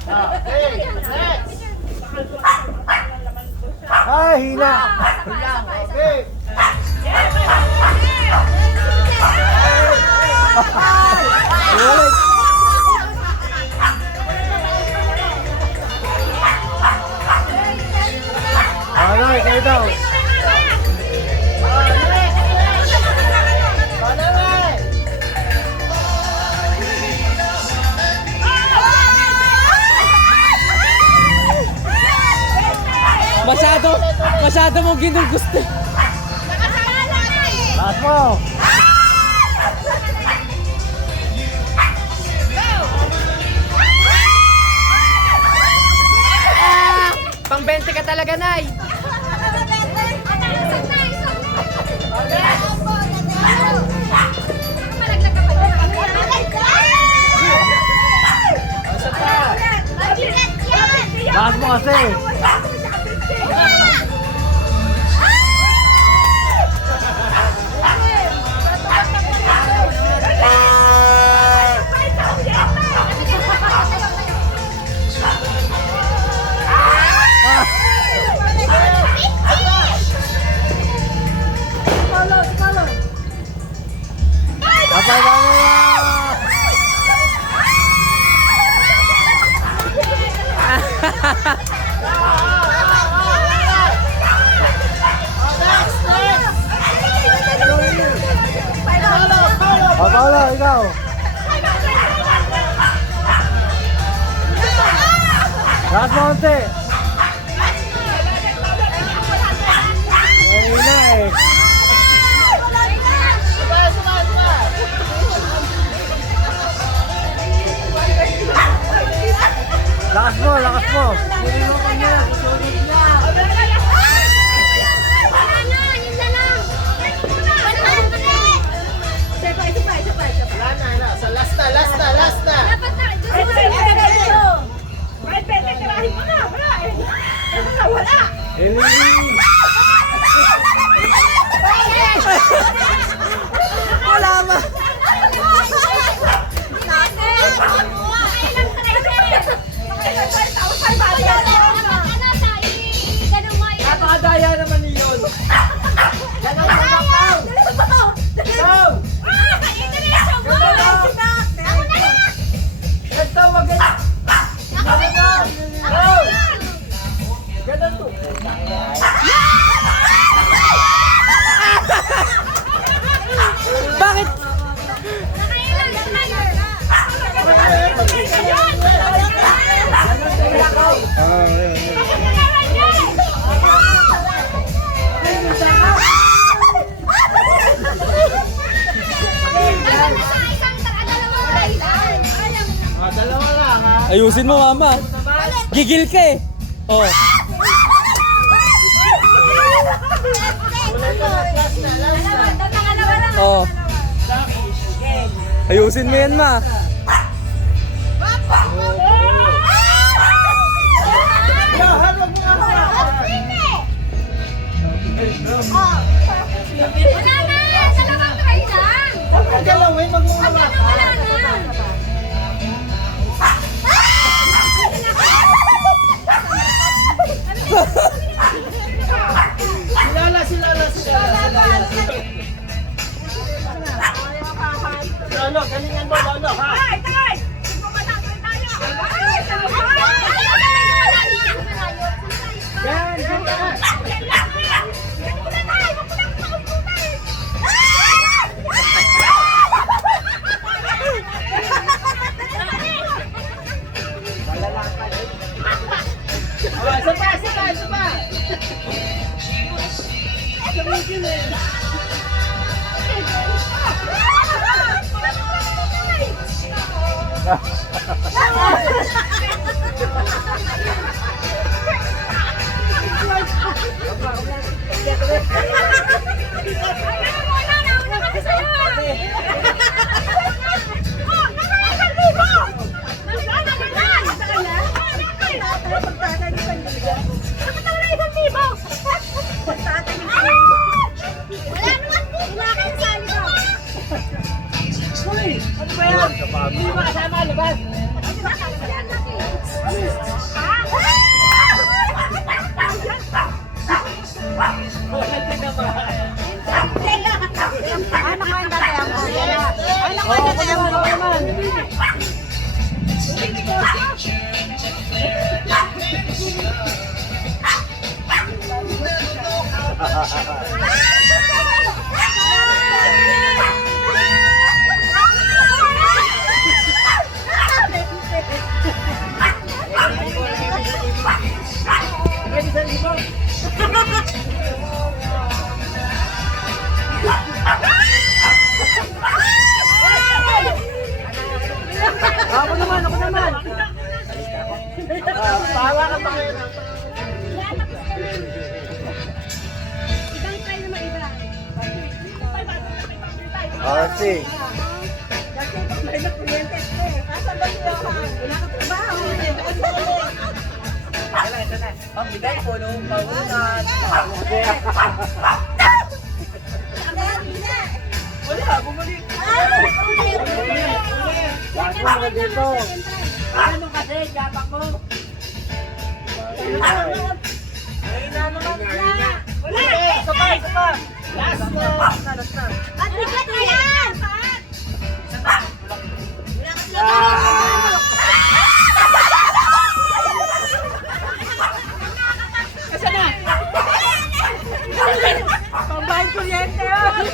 Okay, next. Ay, hila. Okay. Ulit. Ano, ikaw daw. Masyado mong ginugusto. Lahat mo. Pang 20 ka talaga, Nay. Lahat mo kasi. Apa ba? Paolo, ikaw. Lahat mo konti. Ay na eh. Lakas mo, lakas mo. Last na. Wala ma. Napakadaya naman niyon. Bakit? Dalawa lang ha. Ayusin mo, Mama. Gigil ka eh. Oh. Oh. Ayusin mo yan, Ma. Dalawin, magmumula ka. Lolo, galingan mo, Lolo, ha? Yan, yan. Isa pa. Hindi ba kasama, labas? Tawa ka pa kayo. Ibang try naman iba. Kasi. Pambigay po nung paunan. Wala, bumalik. Last mo na dito. Ano kasi, gapak mo? Mahina naman na. Wala, isa pa. Last mo. Last na. At bigat na yan! Kasi na. Pambahin kuryente yun.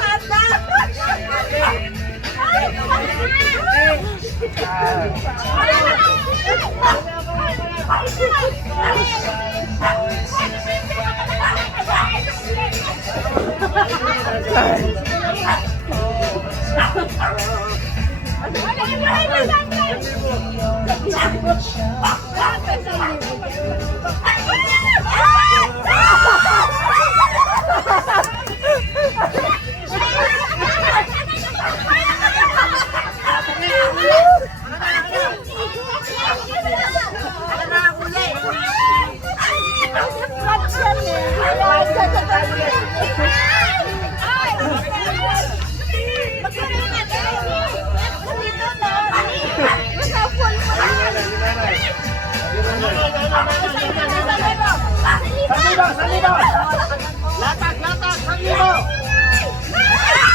Salibo! Latak! Salibo! Ulit!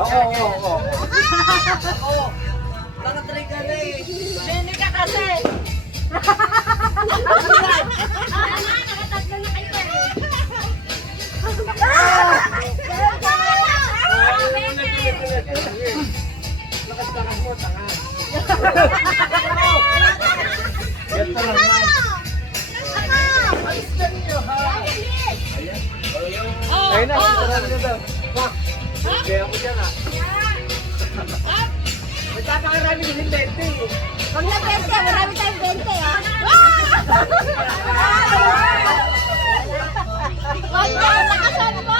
Oo. Nakatry ka na eh. Hindi ka kasi! Nakatatlo na kayo eh. Lakas mo, tanga. Ganito lang yan. Alis na ninyo, ha? Ayun na, sarap nyo daw. Kaya ako dyan ah. Nagpapakarami ko yung lente eh. Huwag na 20, marami tayong 20 ah. Huwag na, lakasan mo!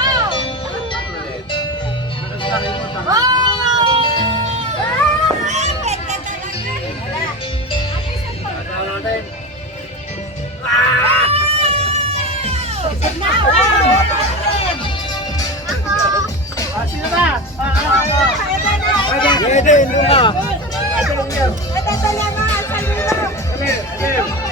Ganda talaga. Wala. Ano natin? Sino ba? Pwede, hindi na. Ito na mga salino. Dali.